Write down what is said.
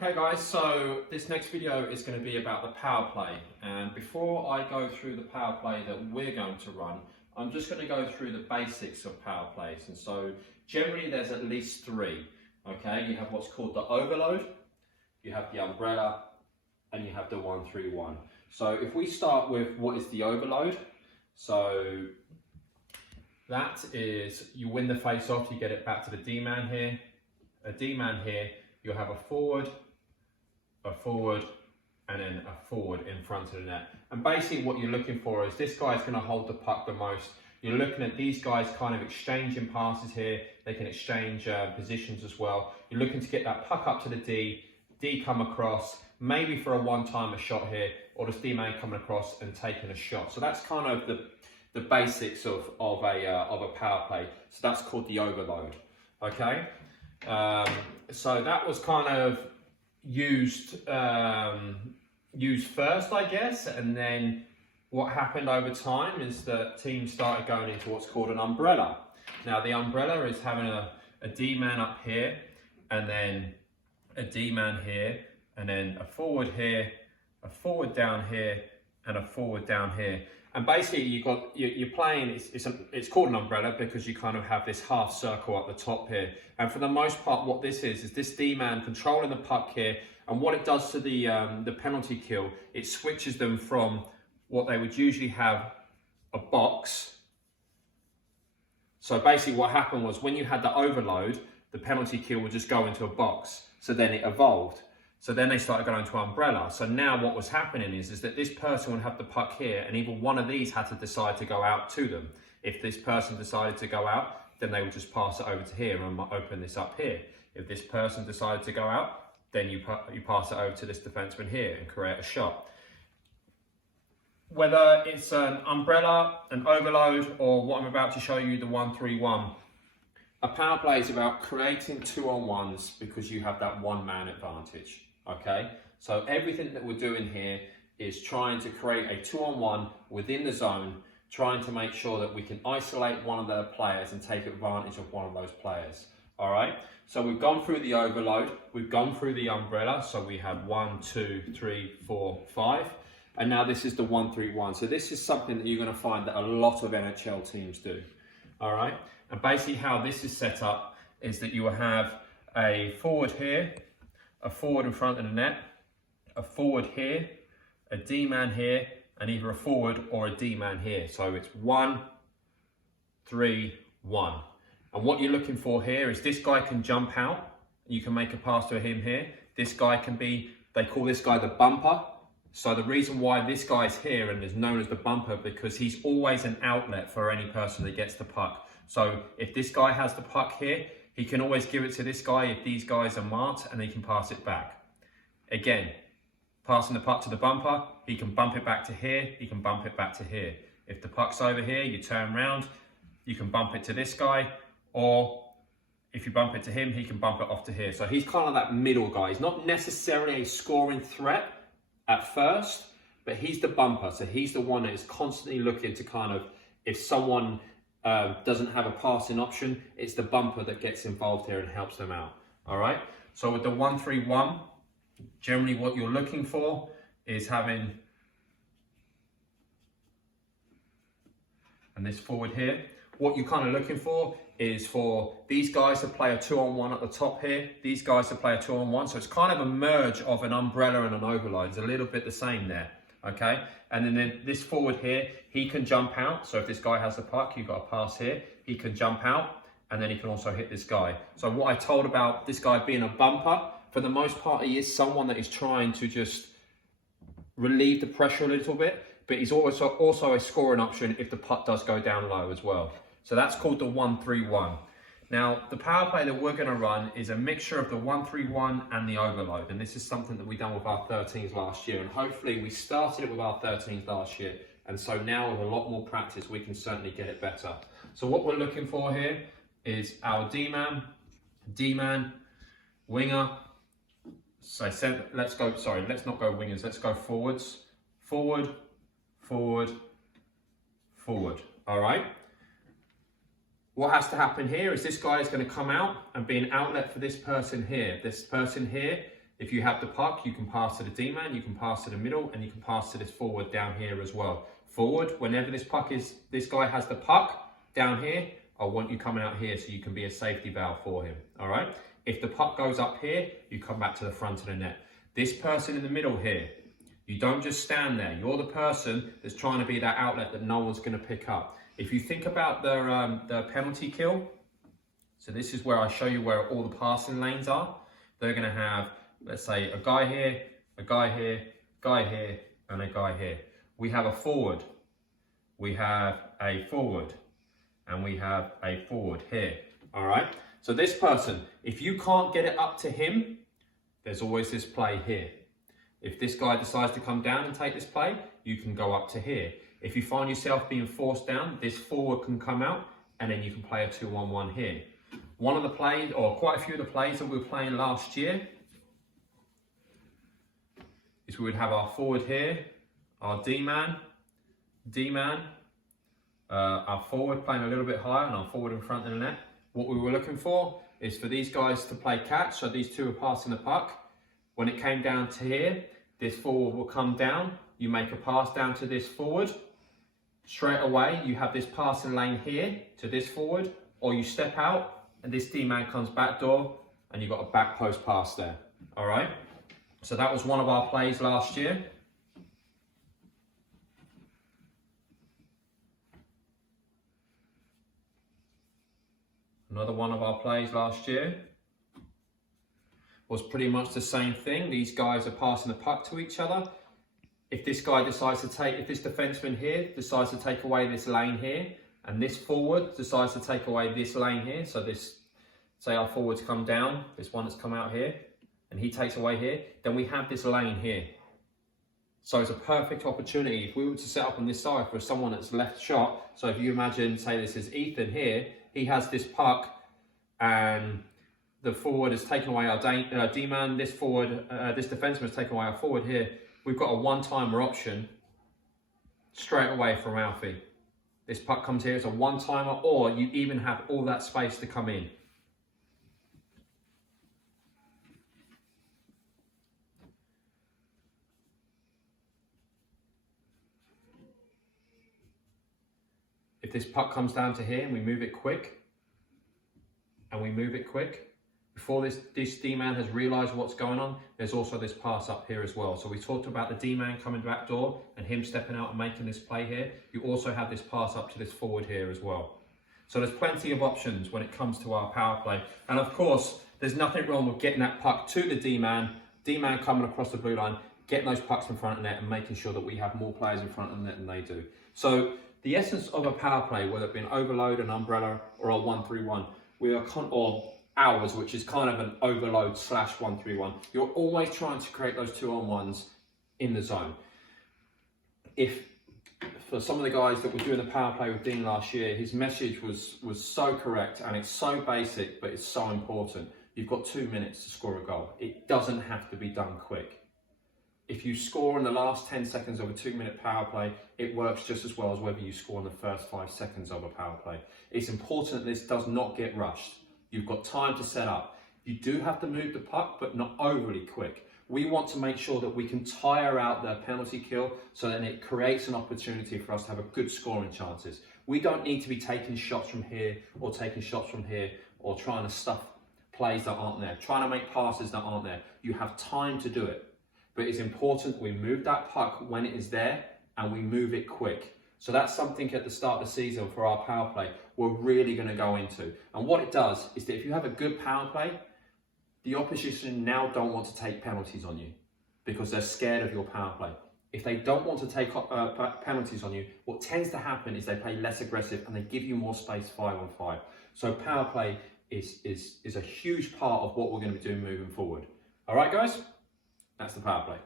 Okay guys, so this next video is going to be about the power play, and before I go through the power play that we're going to run, I'm just going to go through the basics of power plays. And so generally there's at least three. Okay, you have what's called the overload, you have the umbrella, and you have the 1-3-1. So if we start with what is the overload, so that is you win the face off, you get it back to the D-man here, a D-man here, you'll have a forward, and then a forward in front of the net. And basically what you're looking for is this guy's going to hold the puck the most. You're looking at these guys kind of exchanging passes here. They can exchange positions as well. You're looking to get that puck up to the D come across, maybe for a one-timer shot here, or this D-man coming across and taking a shot. So that's kind of the basics of a power play. So that's called the overload, okay? So that was kind of used first, I guess, and then what happened over time is that teams started going into what's called an umbrella. Now the umbrella is having a D-man up here, and then a D-man here, and then a forward here, a forward down here, and a forward down here. And basically you're playing, it's called an umbrella because you kind of have this half circle at the top here. And for the most part, what this is this D-man controlling the puck here, and what it does to the penalty kill, it switches them from what they would usually have a box. So basically what happened was when you had the overload, the penalty kill would just go into a box. So then it evolved. So then they started going to umbrella. So now what was happening is that this person would have the puck here, and either one of these had to decide to go out to them. If this person decided to go out, then they would just pass it over to here and open this up here. If this person decided to go out, then you pass it over to this defenseman here and create a shot. Whether it's an umbrella, an overload, or what I'm about to show you, the 1-3-1, a power play is about creating 2-on-1s because you have that one-man advantage, okay? So everything that we're doing here is trying to create a 2-on-1 within the zone, trying to make sure that we can isolate one of their players and take advantage of one of those players, all right? So we've gone through the overload, we've gone through the umbrella, so we have 1, 2, 3, 4, 5, and now this is the 1-3-1. So this is something that you're gonna find that a lot of NHL teams do, all right? And basically how this is set up is that you will have a forward here, a forward in front of the net, a forward here, a D-man here, and either a forward or a D-man here. So it's 1, 3, 1. And what you're looking for here is this guy can jump out. You can make a pass to him here. This guy can be, they call this guy the bumper. So the reason why this guy's here and is known as the bumper, because he's always an outlet for any person that gets the puck. So if this guy has the puck here, he can always give it to this guy if these guys are marked, and he can pass it back. Again, passing the puck to the bumper, he can bump it back to here, he can bump it back to here. If the puck's over here, you turn around, you can bump it to this guy, or if you bump it to him, he can bump it off to here. So he's kind of that middle guy. He's not necessarily a scoring threat at first, but he's the bumper. So he's the one that is constantly looking to kind of, if someone doesn't have a passing option, it's the bumper that gets involved here and helps them out, all right? So with the 1-3-1, generally what you're looking for is having, and this forward here, what you're kind of looking for is for these guys to play a 2-on-1 at the top here, these guys to play a 2-on-1, so it's kind of a merge of an umbrella and an overload. It's a little bit the same there, okay? And then this forward here, he can jump out. So if this guy has the puck, you've got a pass here, he can jump out, and then he can also hit this guy. So what I told about this guy being a bumper, for the most part, he is someone that is trying to just relieve the pressure a little bit, but he's also a scoring option if the puck does go down low as well. So that's called the 1-3-1. Now, the power play that we're going to run is a mixture of the 1-3-1 and the overload. And this is something that we done with our 13s last year. And hopefully we started it with our 13s last year. And so now with a lot more practice, we can certainly get it better. So what we're looking for here is our D-man, winger. So let's not go wingers, let's go forwards. Forward, forward, forward, all right? What has to happen here is this guy is going to come out and be an outlet for this person here. This person here If you have the puck, you can pass to the D-man, you can pass to the middle, and you can pass to this forward down here as well. Forward, whenever this guy has the puck down here, I want you coming out here so you can be a safety valve for him, all right? If the puck goes up here, you come back to the front of the net. This person in the middle here, you don't just stand there. You're the person that's trying to be that outlet that no one's going to pick up. If you think about the penalty kill, so this is where I show you where all the passing lanes are. They're going to have, let's say, a guy here, a guy here, guy here, and a guy here. We have a forward. We have a forward. And we have a forward here. All right? So this person, if you can't get it up to him, there's always this play here. If this guy decides to come down and take this play, you can go up to here. If you find yourself being forced down, this forward can come out and then you can play a 2-on-1 here. One of the plays, or quite a few of the plays that we were playing last year, is we would have our forward here, our D-man, our forward playing a little bit higher and our forward in front of the net. What we were looking for is for these guys to play catch, so these two are passing the puck. When it came down to here, this forward will come down, you make a pass down to this forward. Straight away, you have this passing lane here to this forward, or you step out and this D-man comes back door and you've got a back post pass there, all right? So that was one of our plays last year. Another one of our plays last year was pretty much the same thing. These guys are passing the puck to each other. If this guy decides to take, if this defenseman here decides to take away this lane here, and this forward decides to take away this lane here, so this, say our forwards come down, this one that's come out here, and he takes away here, then we have this lane here. So it's a perfect opportunity. If we were to set up on this side for someone that's left shot, so if you imagine, say this is Ethan here, he has this puck and the forward is taken away our D-man, this forward, this defenseman has taken away our forward here. We've got a one-timer option straight away from Alfie. This puck comes here as a one-timer, or you even have all that space to come in. If this puck comes down to here and we move it quick, before this D-man has realised what's going on, there's also this pass up here as well. So we talked about the D-man coming back door and him stepping out and making this play here. You also have this pass up to this forward here as well. So there's plenty of options when it comes to our power play. And of course, there's nothing wrong with getting that puck to the D-man coming across the blue line, getting those pucks in front of the net and making sure that we have more players in front of the net than they do. So the essence of a power play, whether it be an overload, an umbrella, or a 1-3-1, or ours, which is kind of an overload / 1-3-1, you're always trying to create those 2-on-1s in the zone. For some of the guys that were doing the power play with Dean last year, his message was so correct, and it's so basic, but it's so important. You've got 2 minutes to score a goal. It doesn't have to be done quick. If you score in the last 10 seconds of a 2-minute power play, it works just as well as whether you score in the first 5 seconds of a power play. It's important that this does not get rushed. You've got time to set up. You do have to move the puck, but not overly quick. We want to make sure that we can tire out the penalty kill so that it creates an opportunity for us to have a good scoring chances. We don't need to be taking shots from here or taking shots from here or trying to stuff plays that aren't there, trying to make passes that aren't there. You have time to do it. But it's important we move that puck when it is there and we move it quick. So that's something at the start of the season for our power play we're really going to go into. And what it does is that if you have a good power play, the opposition now don't want to take penalties on you because they're scared of your power play. If they don't want to take penalties on you, what tends to happen is they play less aggressive and they give you more space 5-on-5. So power play is a huge part of what we're going to be doing moving forward. All right, guys? That's the power play.